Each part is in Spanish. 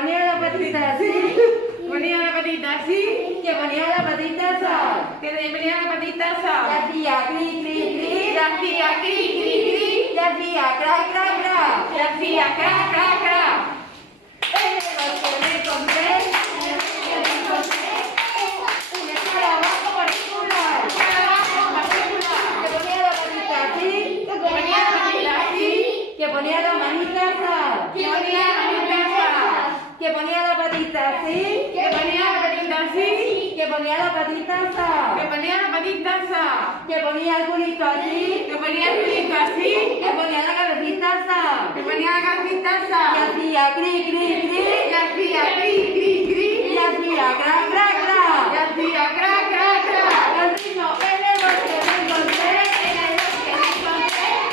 ponía la patita así, Ponía la patita así, que ponía la patita así, que ponía la patita y así. hacía cri, cri, cri, Y hacía cri, cri, cri. y hacía cra, cra, cra. Y hacía cra, cra, cra. En el bosque me encontré un escarabajo particular, Escarabajo particular. que ponía la patita así, Ponía la patita así, que ponía la manita así, que ponía la patita así. que ponía la patita así, Que ponía la patita así, que ponía la patita que así, ponía la patita así, que ponía el culito así, que ponía el culito así, que ponía la cabecita así, que ponía la cabecita y así, hacía cri, cri, cri, y hacía cri, cri, cri, y hacía cra, cra, y cra. hacía cra, cra, cra. Al ritmo en el bosque me encontré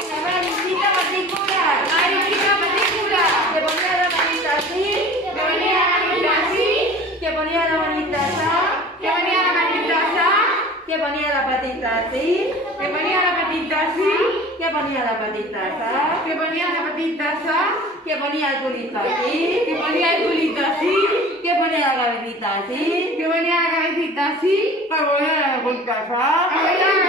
una mariquita particular, Mariquita particular, que ponía la manita así, que ponía la patita así, que ponía la manita así, que ponía la patita así, que ponía la patita así, que ponía la patita así, que ponía la patita así, que ponía la patita así, que ponía el culito así, que ponía el culito así, que ponía la cabecita así, que ponía la cabecita así, que ponía la punta así, que ponía la